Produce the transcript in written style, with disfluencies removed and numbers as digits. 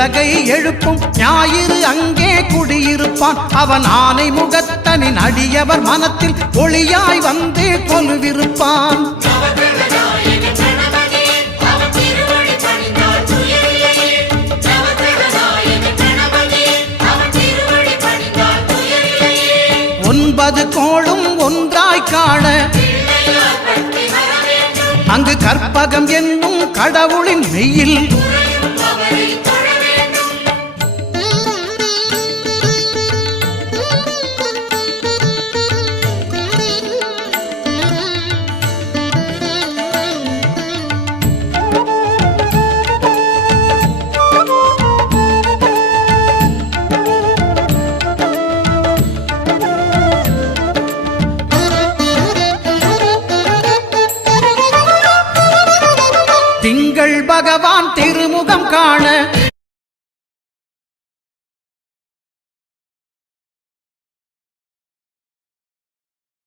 உலகை எழுப்பும் ஞாயிறு அங்கே குடியிருப்பான். அவன் ஆனை முகத்தனின் அடியவர் மனத்தில் ஒளியாய் வந்து கொலுவிருப்பான். ஒன்பது கோளும் ஒன்றாய் காண அங்கு கற்பகம் என்னும் கடவுளின் மெய்யில் திங்கள் பகவான் திருமுகம் காண